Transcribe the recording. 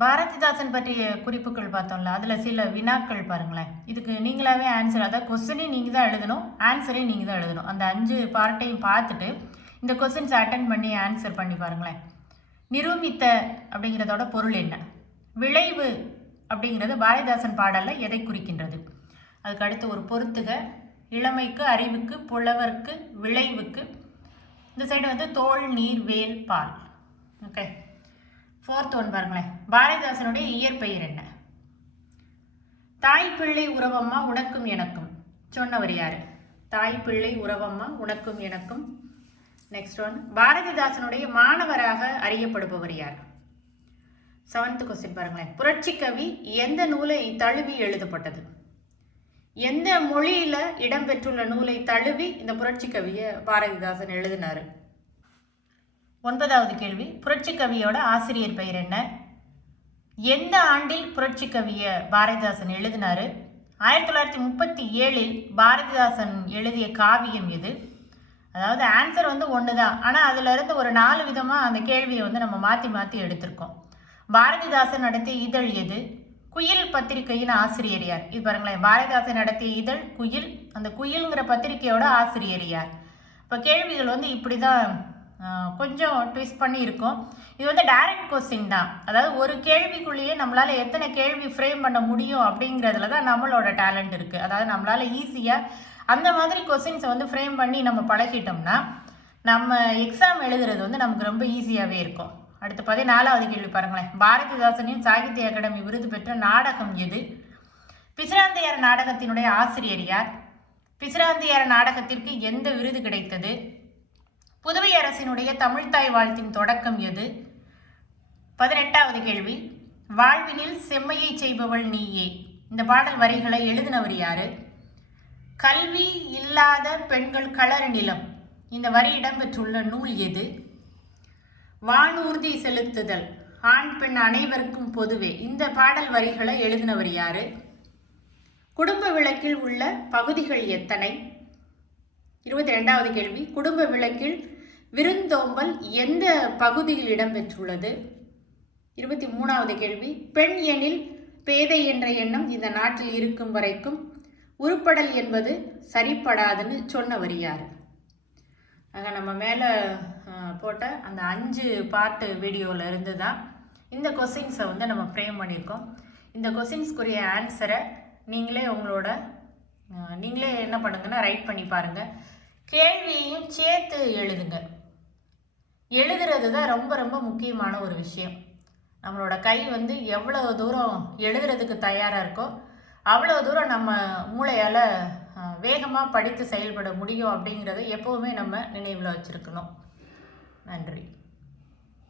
பாரதிதாசன் பற்றிய குறிப்புகள் பார்த்தோம்ல, அதில் சில வினாக்கள் பாருங்களேன். இதுக்கு நீங்களாவே ஆன்சர், அதாவது கொஸ்டினையும் நீங்கள் தான் எழுதணும், ஆன்சரையும் நீங்கள் தான் எழுதணும். அந்த 5 பார்ட்டையும் பார்த்துட்டு இந்த கொஸ்டின்ஸ் அட்டன் பண்ணி ஆன்சர் பண்ணி பாருங்களேன். நிரூபித்த அப்படிங்கிறதோட பொருள் என்ன? விளைவு அப்படிங்கிறது பாரதிதாசன் பாடலில் எதை குறிக்கின்றது? அதுக்கு அடுத்து ஒரு பொறுத்துக, இளமைக்கு, அறிவுக்கு, புலவர்க்கு, விளைவுக்கு. இந்த சைடு வந்து தோல், நீர், வேல், பால். ஓகே, 4th ஒன் பாருங்களேன். பாரதிதாசனுடைய இயற்பெயர் என்ன? தாய் பிள்ளை உறவம்மா உனக்கும் எனக்கும் சொன்னவர் யாரு? தாய் பிள்ளை உறவம்மா உனக்கும் எனக்கும். நெக்ஸ்ட் ஒன், பாரதிதாசனுடைய மாணவராக அறியப்படுபவர் யார்? 7th கொஸ்டின் பாருங்களேன். புரட்சி கவி எந்த நூலை தழுவி எழுதப்பட்டது? எந்த மொழியில இடம்பெற்றுள்ள நூலை தழுவி இந்த புரட்சி கவியை பாரதிதாசன் எழுதினாரு? 9வது கேள்வி, புரட்சி கவியோட ஆசிரியர் பெயர் என்ன? எந்த ஆண்டில் புரட்சி கவியை பாரதிதாசன் எழுதினாரு? 1937 பாரதிதாசன் எழுதிய காவியம் எது? அதாவது ஆன்சர் வந்து ஒன்று தான், ஆனால் அதில் இருந்து ஒரு 4 விதமாக அந்த கேள்வியை வந்து நம்ம மாற்றி மாற்றி எடுத்திருக்கோம். பாரதிதாசன் நடத்திய இதழ் எது? குயில் பத்திரிகையின் ஆசிரியர் யார்? இது பாருங்களேன், பாரதிதாசன் நடத்திய இதழ் குயில். அந்த குயில்ங்கிற பத்திரிகையோட ஆசிரியர் யார்? இப்போ கேள்விகள் வந்து இப்படி தான் கொஞ்சம் ட்விஸ்ட் பண்ணி இருக்கும். இது வந்து டைரக்ட் கொஸ்டின் தான், அதாவது ஒரு கேள்விக்குள்ளேயே நம்மளால் எத்தனை கேள்வி ஃப்ரேம் பண்ண முடியும் அப்படிங்கிறதுல தான் நம்மளோட டேலண்ட் இருக்குது. அதாவது நம்மளால் ஈஸியாக அந்த மாதிரி கொஸ்டின்ஸை வந்து ஃப்ரேம் பண்ணி நம்ம பழகிட்டோம்னா நம்ம எக்ஸாம் எழுதுறது வந்து நமக்கு ரொம்ப ஈஸியாகவே இருக்கும். அடுத்து 14வது கேள்வி பாருங்களேன். பாரதிதாசனின் சாகித்ய அகாடமி விருது பெற்ற நாடகம் எது? பிசிராந்தையார் நாடகத்தினுடைய ஆசிரியர் யார்? பிசிராந்தையார் நாடகத்திற்கு எந்த விருது கிடைத்தது? புதுவை அரசினுடைய தமிழ்த்தாய் வாழ்த்தின் தொடக்கம் எது? 18வது கேள்வி, வாழ்வினில் செம்மையை செய்பவள் நீயே, இந்த பாடல் வரிகளை எழுதினவர் யாரு? கல்வி இல்லாத பெண்கள் களறு நிலம், இந்த வரி இடம்பெற்றுள்ள நூல் எது? வானூர்தி செலுத்துதல், ஆண் பெண் அனைவருக்கும் பொதுவே, இந்த பாடல் வரிகளை எழுதினவர் யாரு? குடும்ப விளக்கில் உள்ள பகுதிகள் எத்தனை? 22வது கேள்வி, குடும்ப விளக்கில் விருந்தோம்பல் எந்த பகுதியில் இடம்பெற்றுள்ளது? 23வது கேள்வி, பெண் எனில் பேதை என்ற எண்ணம் இந்த நாட்டில் இருக்கும் வரைக்கும் உருப்படல் என்பது சரிப்படாதுன்னு சொன்னவர் யார்? ஆக நம்ம மேலே போட்ட அந்த 5 பார்ட் வீடியோவில் இருந்து தான் இந்த கொஸ்டின்ஸை வந்து நம்ம ஃப்ரேம் பண்ணியிருக்கோம். இந்த கொஸ்டின்ஸ்க்குரிய ஆன்சரை நீங்களே என்ன பண்ணுங்கன்னா ரைட் பண்ணி பாருங்கள். கேள்வியையும் சேர்த்து எழுதுங்க. எழுதுறது தான் ரொம்ப ரொம்ப முக்கியமான ஒரு விஷயம். நம்மளோட கை வந்து எவ்வளோ தூரம் எழுதுறதுக்கு தயாராக இருக்கோ அவ்வளோ தூரம் நம்ம மூளையால் வேகமாக படித்து செயல்பட முடியும் அப்படிங்கிறத எப்போவுமே நம்ம நினைவில் வச்சுருக்கணும். நன்றி.